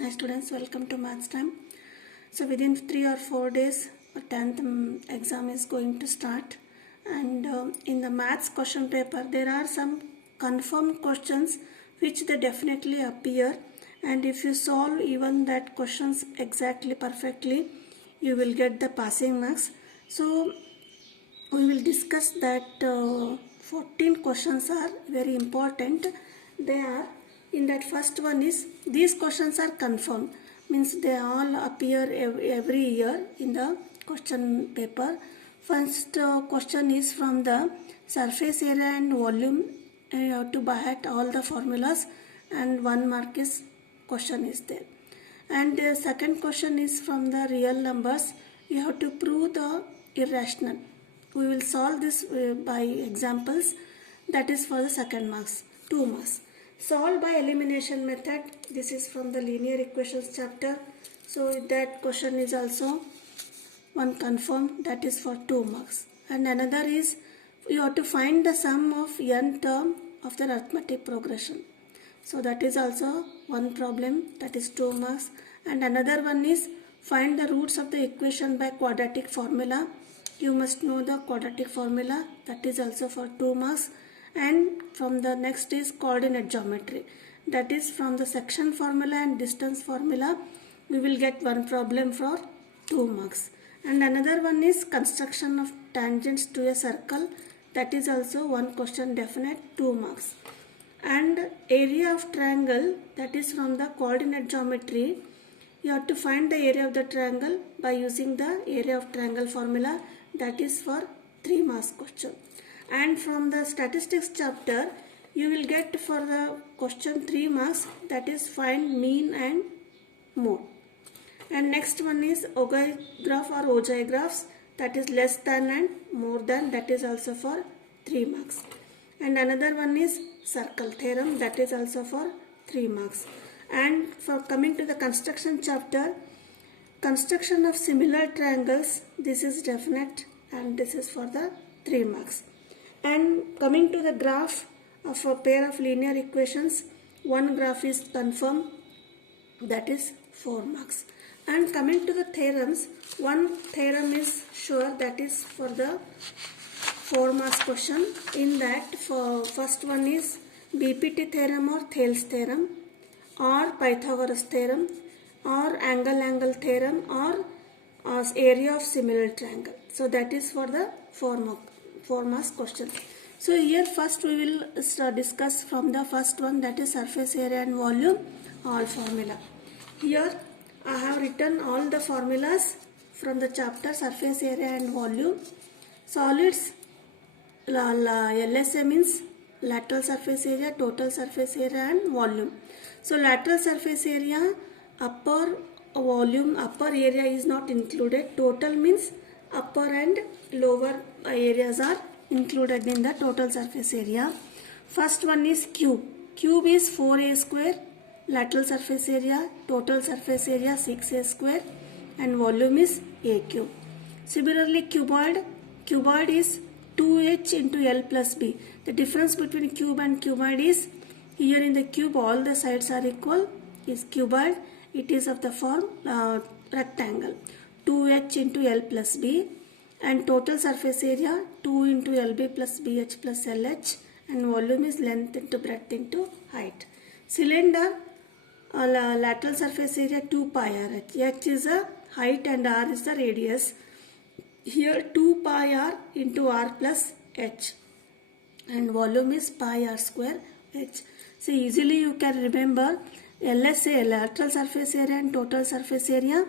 Hi students, welcome to Maths Time. So within 3 or 4 days, 10th exam is going to start, and in the maths question paper there are some confirmed questions which they definitely appear, and if you solve even that questions exactly perfectly, you will get the passing marks. So we will discuss that 14 questions are very important. They are, in that first one is, these questions are confirmed, means they all appear every year in the question paper. First question is from the surface area and volume, and you have to by heart all the formulas, and 1 mark is question is there. And the second question is from the real numbers. You have to prove the irrational. We will solve this by examples. That is for the second marks, 2 marks. Solve by elimination method. This is from the linear equations chapter. So that question is also one confirmed, that is for 2 marks. And another is, you have to find the sum of n term of the arithmetic progression. So that is also one problem, that is 2 marks. And another one is, find the roots of the equation by quadratic formula. You must know the quadratic formula, that is also for 2 marks. And from the next is coordinate geometry, that is from the section formula and distance formula. We will get one problem for 2 marks. And another one is construction of tangents to a circle, that is also one question definite, 2 marks. And area of triangle, that is from the coordinate geometry. You have to find the area of the triangle by using the area of triangle formula, that is for 3 marks question. And from the statistics chapter, you will get for the question 3 marks, that is find mean and mode. And next one is Ogai graph or Ojai graphs, that is less than and more than, that is also for 3 marks. And another one is circle theorem, that is also for 3 marks. And for coming to the construction chapter, construction of similar triangles, this is definite, and this is for the 3 marks. And coming to the graph of a pair of linear equations, one graph is confirmed, that is 4 marks. And coming to the theorems, one theorem is sure, that is for the 4 marks question. In that, for first one is BPT theorem or Thales theorem, or Pythagoras theorem, or angle theorem, or area of similar triangle. So that is for the 4 marks question. So here first we will discuss from the first one, that is surface area and volume, all formula. Here I have written all the formulas from the chapter surface area and volume. Solids, LSA means lateral surface area, total surface area and volume. So lateral surface area, upper volume, upper area is not included. Total means upper and lower areas are included in the total surface area. First one is cube. Cube is 4a square, lateral surface area, total surface area 6a square, and volume is a cube. Similarly, cuboid is 2h into L plus B. The difference between cube and cuboid is, here in the cube all the sides are equal, is cuboid. It is of the form rectangle, 2h into L plus B, and total surface area 2 into LB plus BH plus LH, and volume is length into breadth into height. Cylinder, lateral surface area 2 pi r h. H is a height and r is the radius. Here 2 pi r into r plus h, and volume is pi r square h. So easily you can remember LSA, lateral surface area and total surface area,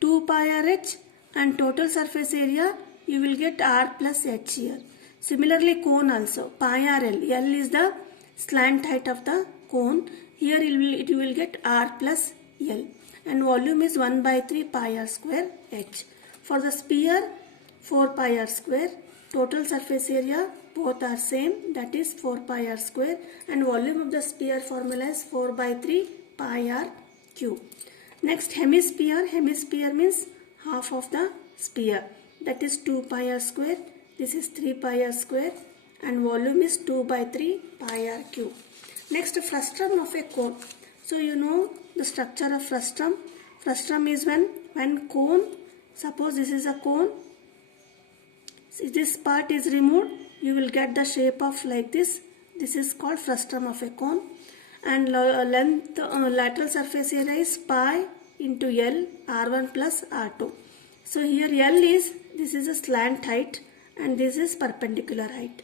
2 pi r h, and total surface area you will get r plus h here. Similarly cone also, pi r l. L is the slant height of the cone. Here you will get r plus l, and volume is 1 by 3 pi r square h. For the sphere, 4 pi r square, total surface area both are same, that is 4 pi r square, and volume of the sphere formula is 4 by 3 pi r cube. Next hemisphere, hemisphere means half of the sphere, that is 2 pi r square, this is 3 pi r square, and volume is 2 by 3 pi r cube. Next, frustum of a cone. So you know the structure of frustum. Frustum is when cone, suppose this is a cone, see this part is removed, you will get the shape of like this. This is called frustum of a cone. And length, lateral surface area is pi into L R1 plus R2. So here L is, this is a slant height and this is perpendicular height.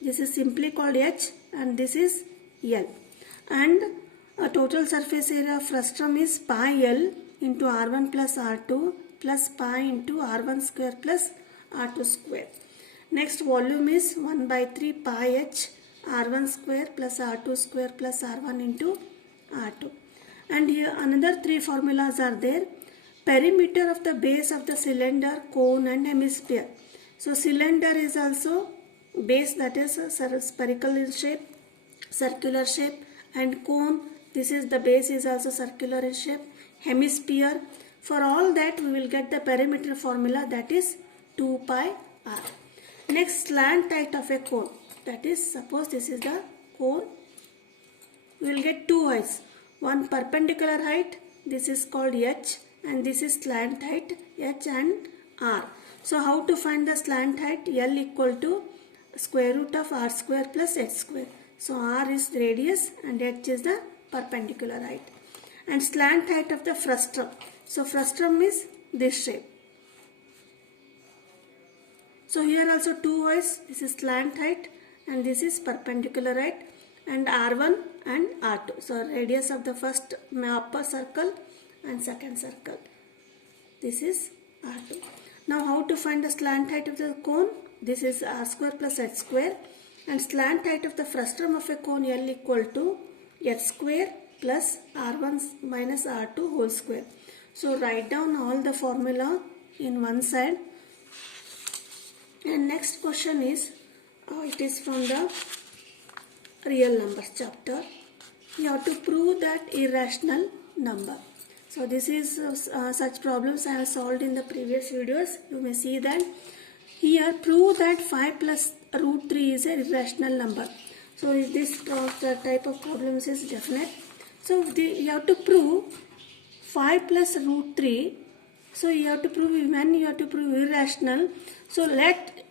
This is simply called H and this is L. And a total surface area of frustum is pi L into R1 plus R2 plus pi into R1 square plus R2 square. Next volume is 1 by 3 pi H R1 square plus R2 square plus R1 into R2. And here another three formulas are there. Perimeter of the base of the cylinder, cone and hemisphere. So cylinder is also base, that is spherical in shape, circular shape, and cone, this is the base is also circular in shape. Hemisphere, for all that we will get the perimeter formula, that is 2 pi r. Next, slant height of a cone, that is, suppose this is the cone, we will get two heights, one perpendicular height, this is called H, and this is slant height H and R. So how to find the slant height? L equal to square root of R square plus H square. So R is radius and H is the perpendicular height. And slant height of the frustum. So frustum is this shape. So here also two heights, this is slant height and this is perpendicular height, and R1 and R2. So radius of the first upper circle and second circle. This is R2. Now how to find the slant height of the cone? This is R square plus H square, and slant height of the frustum of a cone L equal to H square plus R1 minus R2 whole square. So write down all the formula in one side. And next question is, it is from the real numbers chapter. You have to prove that irrational number. So this is such problems I have solved in the previous videos. You may see that. Here prove that 5 plus root 3 is an irrational number. So this type of problems is definite. So you have to prove 5 plus root 3. So you have to prove, when you have to prove irrational. So let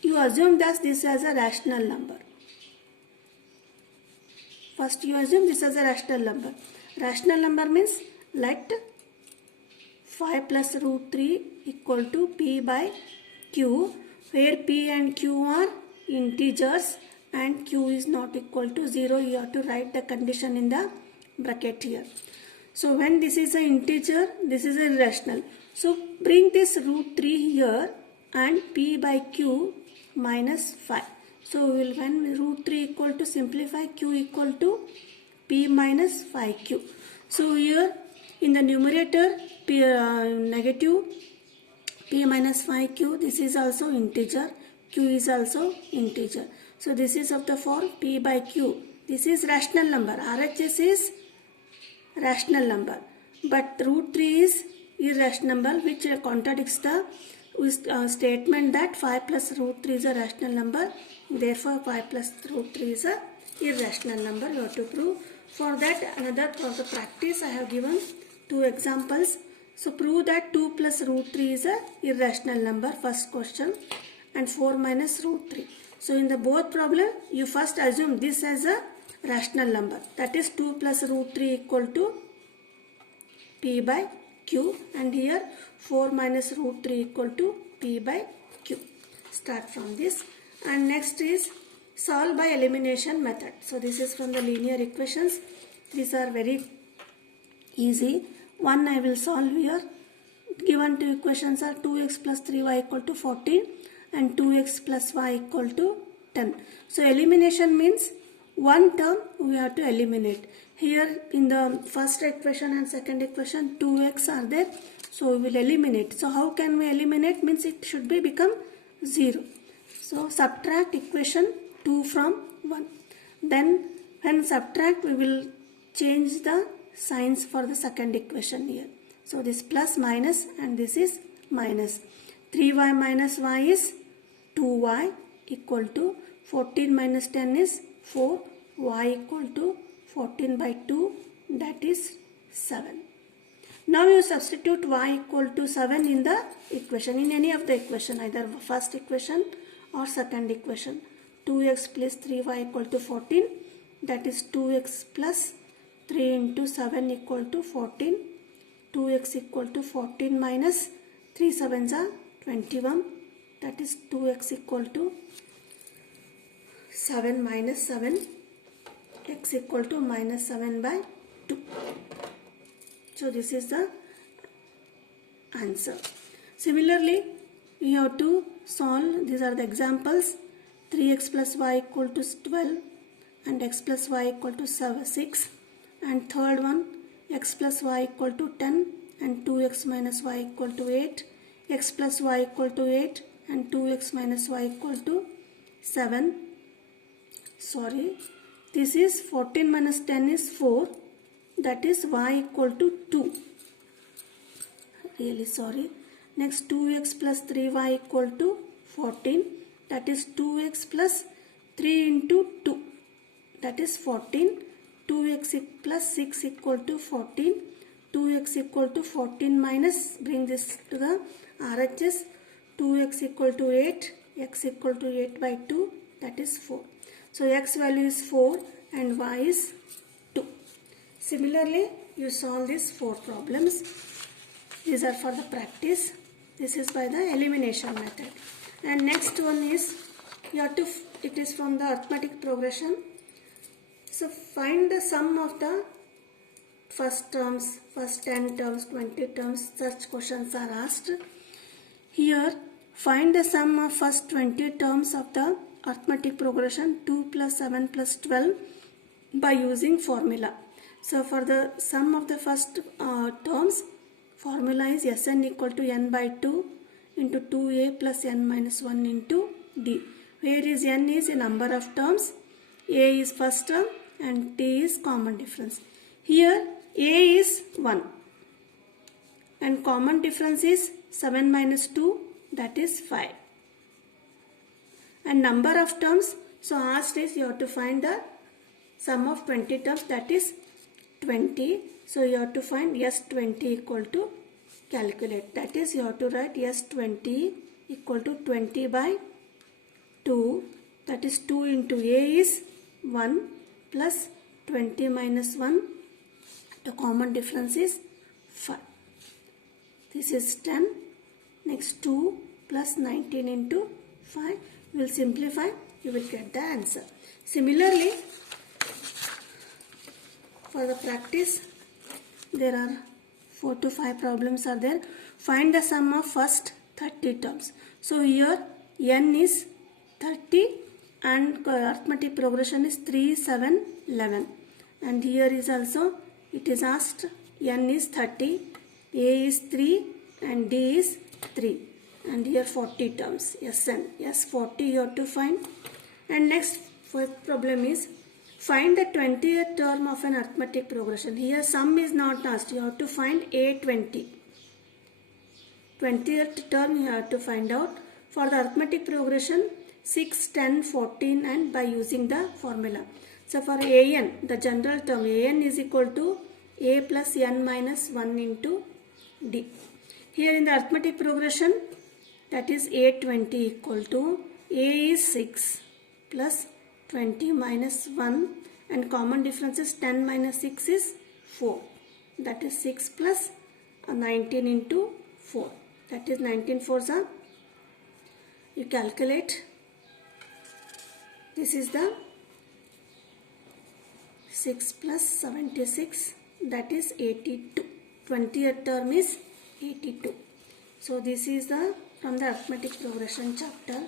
you assume that this as a rational number. First you assume this as a rational number. Rational number means let 5 plus root 3 equal to P by Q, where P and Q are integers and Q is not equal to 0. You have to write the condition in the bracket here. So when this is an integer, this is irrational. So bring this root 3 here and P by Q minus 5. So we will, when root 3 equal to, simplify, Q equal to P minus 5Q. So here in the numerator P, negative P minus 5Q, this is also integer, Q is also integer. So this is of the form P by Q. This is rational number. RHS is rational number. But root 3 is irrational number, which contradicts the statement that 5 plus root 3 is a rational number. Therefore 5 plus root 3 is a irrational number. You have to prove. For that, another for the practice, I have given two examples. So prove that 2 plus root 3 is a irrational number, first question, and 4 minus root 3. So in the both problem, you first assume this as a rational number. That is 2 plus root 3 equal to P by Q, and here 4 minus root 3 equal to P by Q. Start from this. And next is solve by elimination method. So this is from the linear equations. These are very easy. One I will solve here. Given two equations are 2x plus 3y equal to 14 and 2x plus y equal to 10. So elimination means one term we have to eliminate. Here in the first equation and second equation 2x are there. So we will eliminate. So how can we eliminate? Means it should be become 0. So subtract equation 2 from 1. Then when subtract, we will change the signs for the second equation here. So this plus minus and this is minus. 3y minus y is 2y equal to 14 minus 10 is 4, y equal to 14 by 2, that is 7. Now you substitute y equal to 7 in the equation, in any of the equation, either first equation or second equation. 2x plus 3y equal to 14, that is 2x plus 3 into 7 equal to 14. 2x equal to 14 minus 3 7s are 21, that is 2x equal to 7 minus 7, x equal to minus 7 by 2. So this is the answer. Similarly, we have to solve, these are the examples. 3x plus y equal to 12 and x plus y equal to 6. And third one, x plus y equal to 10 and 2x minus y equal to 8. X plus y equal to 8 and 2x minus y equal to 7. Sorry, this is 14 minus 10 is 4. That is y equal to 2. Really sorry. Next 2x plus 3y equal to 14. That is 2x plus 3 into 2. That is 14. 2x plus 6 equal to 14. 2x equal to 14 minus, bring this to the RHS. 2x equal to 8. X equal to 8 by 2. That is 4. So x value is 4 and y is 2. Similarly, you solve these 4 problems. These are for the practice. This is by the elimination method. And next one is, you have to, it is from the arithmetic progression. So find the sum of the first terms, first 10 terms, 20 terms, such questions are asked. Here, find the sum of first 20 terms of the arithmetic progression 2 plus 7 plus 12 by using formula. So for the sum of the first terms, formula is Sn equal to n by 2 into 2a plus n minus 1 into d. Where is n is a number of terms, a is first term and t is common difference. Here a is 1 and common difference is 7 minus 2, that is 5. And number of terms, so asked is you have to find the sum of 20 terms, that is 20. So you have to find S20 equal to, calculate, that is you have to write S20 equal to 20 by 2, that is 2 into a is 1 plus 20 minus 1, the common difference is 5. This is 10. Next 2 plus 19 into 5. You will simplify, you will get the answer. Similarly, for the practice, there are 4 to 5 problems are there. Find the sum of first 30 terms. So here n is 30 and arithmetic progression is 3, 7, 11. And here is also, it is asked n is 30, a is 3 and d is 3. And here 40 terms, Sn, yes 40 you have to find. And next first problem is, find the 20th term of an arithmetic progression. Here sum is not asked, you have to find A20. 20th term you have to find out. For the arithmetic progression 6, 10, 14 and by using the formula. So for an, the general term, an is equal to a plus n minus 1 into d. Here in the arithmetic progression, that is A20 equal to a is 6 plus 20 minus 1 and common difference is 10 minus 6 is 4. That is 6 plus 19 into 4. That is 19 fours are, you calculate. This is the 6 plus 76, that is 82. 20th term is 82. So this is the from the arithmetic progression chapter.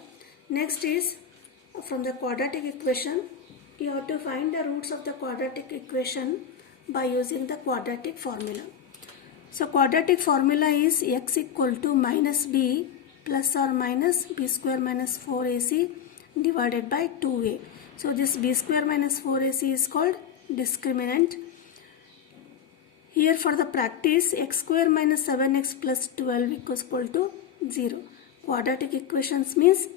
Next is from the quadratic equation. You have to find the roots of the quadratic equation by using the quadratic formula. So quadratic formula is x equal to minus b plus or minus b square minus 4ac divided by 2a. So this b square minus 4ac is called discriminant. Here for the practice, x square minus 7x plus 12 equals equal to 0. Quadratic equations means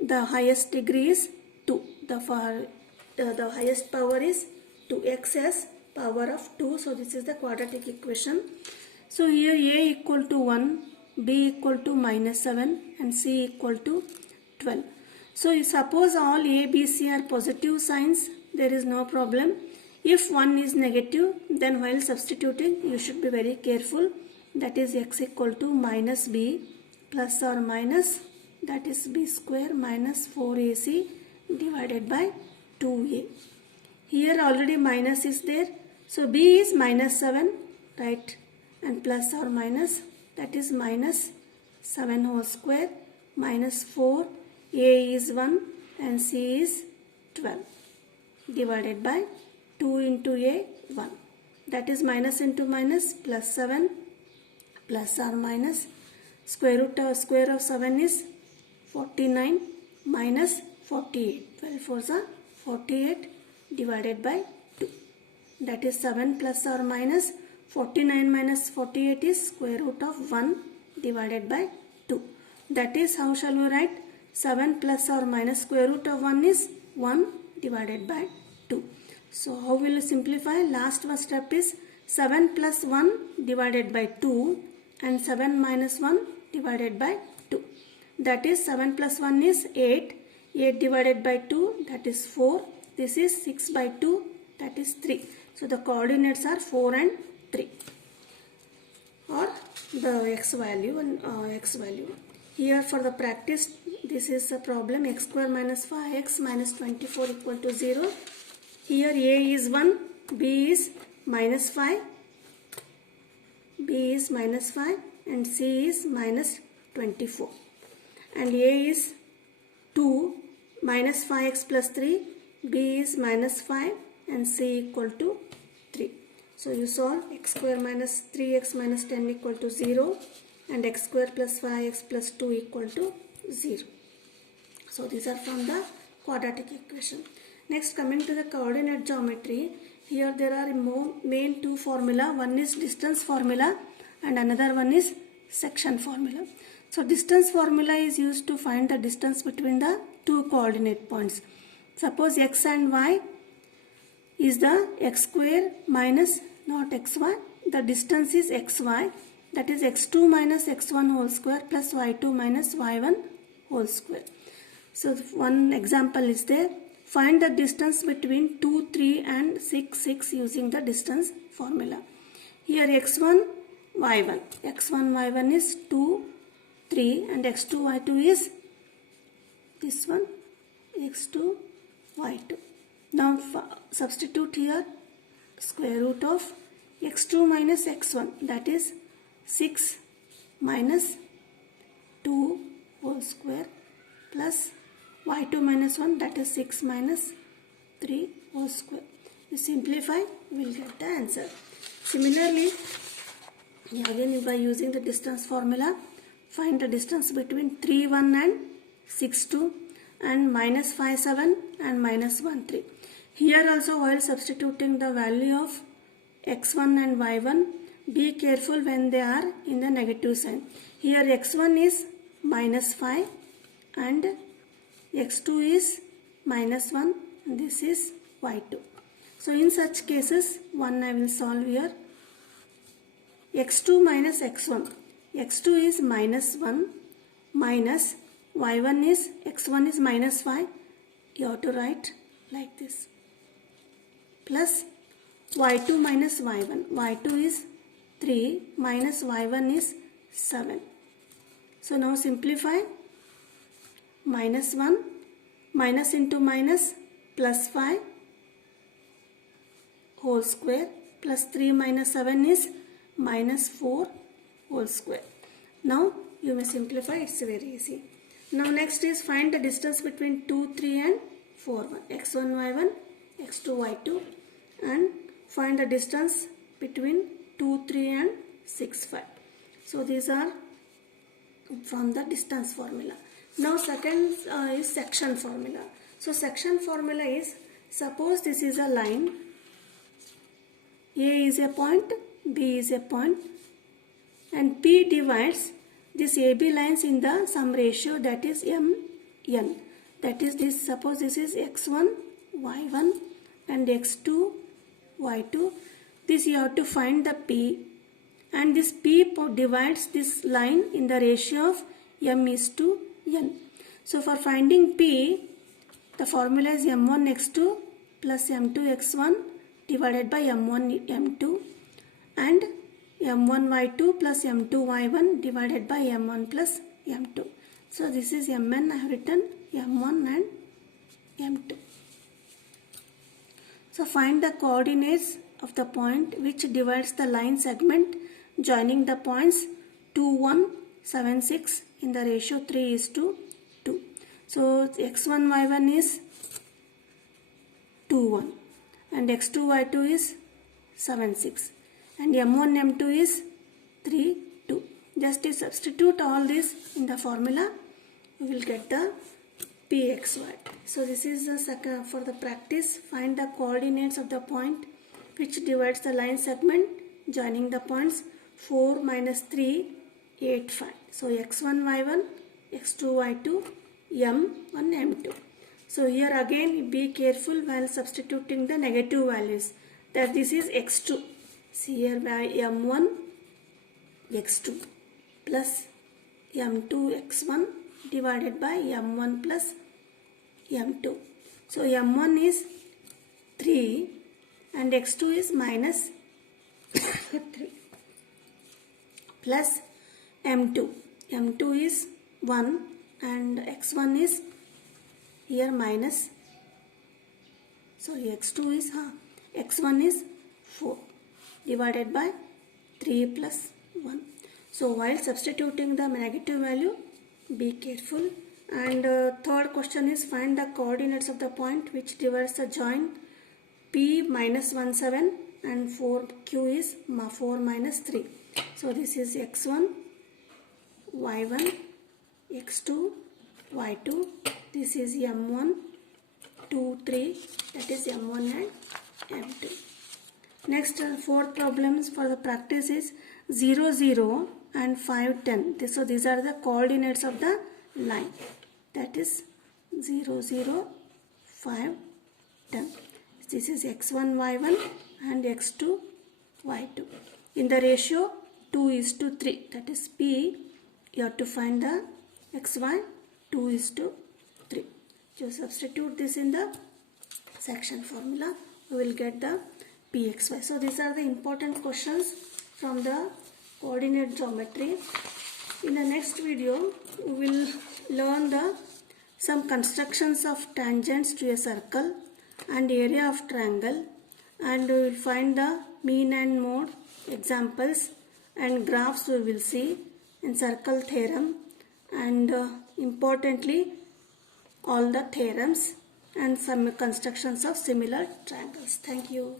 the highest degree is 2. The highest power is 2. X has power of 2. So this is the quadratic equation. So here A equal to 1, B equal to -7 and C equal to 12. So suppose all A, B, C are positive signs, there is no problem. If one is negative, then while substituting you should be very careful. That is x equal to minus b plus or minus, that is b square minus 4ac divided by 2a. Here already minus is there. So b is -7, right, and plus or minus, that is minus 7 whole square minus 4, a is 1 and c is 12 divided by 2 into a 1. That is minus into minus plus 7 plus or minus square of 7 is 49 minus 48. 12 fours are 48 divided by 2. That is 7 plus or minus 49 minus 48 is square root of 1 divided by 2. That is, how shall we write? 7 plus or minus square root of 1 is 1 divided by 2. So how will you simplify? Last step is 7 plus 1 divided by 2 and 7 minus 1 divided by 2. That is 7 plus 1 is 8. 8 divided by 2, that is 4. This is 6 by 2, that is 3. So the coordinates are 4 and 3. Or the x value and x value. Here for the practice, this is a problem. X square minus 5x minus 24 equal to 0. Here a is 1, b is minus 5, b is minus 5 and c is minus 24. And a is 2, minus 5x plus 3, b is minus 5 and c equal to 3. So you solve x square minus 3x minus 10 equal to 0 and x square plus 5x plus 2 equal to 0. So these are from the quadratic equation. Next, coming to the coordinate geometry, here there are main two formula. One is distance formula and another one is section formula. So distance formula is used to find the distance between the two coordinate points. Suppose x and y is the x square minus not xy. The distance is xy, that is x2 minus x1 whole square plus y2 minus y1 whole square. So one example is there. Find the distance between 2, 3 and 6, 6 using the distance formula. Here x1, y1. x1, y1 is 2, 3 and x2, y2 is this one, x2, y2. Now substitute here square root of x2 minus x1, that is 6 minus 2 whole square plus y2 minus 1, that is 6 minus 3 whole square. You simplify, you will get the answer. Similarly, again by using the distance formula, find the distance between 3, 1 and 6, 2 and minus 5, 7 and minus 1, 3. Here also, while substituting the value of x1 and y1, be careful when they are in the negative sign. Here x1 is minus 5 and x2 is minus 1 and this is y2. So in such cases, one I will solve here. x2 minus x1. x2 is minus 1 minus y1 is, x1 is minus 5. You have to write like this. Plus y2 minus y1. y2 is 3 minus y1 is 7. So now simplify. Minus 1, minus into minus, plus 5 whole square, plus 3 minus 7 is minus 4 whole square. Now you may simplify, it's very easy. Now next is find the distance between 2, 3 and 4, 1. x1, y1, x2, y2 and find the distance between 2, 3 and 6, 5. So these are from the distance formula. Now second is section formula. So section formula is, suppose this is a line, A is a point, B is a point and P divides this AB lines in the some ratio, that is N. That is this, suppose this is x1, y1 and x2, y2. This you have to find the p, and this p divides this line in the ratio of m is to n. So for finding p, the formula is m1 x2 plus m2 x1 divided by m1 m2 and m1 y2 plus m2 y1 divided by m1 plus m2. So this is mn, I have written m1 and m2. So find the coordinates of the point which divides the line segment joining the points 2, 1, 7, 6 in the ratio 3 is to 2. So x1 y1 is 2, 1 and x2 y2 is 7, 6 and m1 m2 is 3, 2. Just to substitute all this in the formula, we will get the pxy. So this is the second for the practice. Find the coordinates of the point which divides the line segment joining the points 4, minus 3, 8, 5. So x1 y1, x2 y2, m1 m2. So here again be careful while substituting the negative values, that this is x2. See here by m1 x2 plus m2 x1 divided by m1 plus m2. So m1 is 3 and x2 is minus 3 plus m2. m2 is 1 and x1 is here minus, sorry, x2 is x1 is 4 divided by 3 plus 1. So while substituting the negative value, be careful. And third question is find the coordinates of the point which divides the joint p minus 1, 7 and 4q is 4 minus 3. So this is x1, y1, x2, y2. This is m1, 2, 3, that is m1 and m2. Next, fourth problems for the practice is 0, 0 and 5, 10. So these are the coordinates of the line. That is 0, 0, 5, 10. This is x1, y1 and x2, y2. In the ratio 2 is to 3. That is p. You have to find the xy 2 is to 3. So substitute this in the section formula. We will get the pxy. So these are the important questions from the coordinate geometry. In the next video, we will learn some constructions of tangents to a circle and area of triangle, and we will find the mean and mode examples and graphs we will see, in circle theorem, and importantly all the theorems and some constructions of similar triangles. Thank you.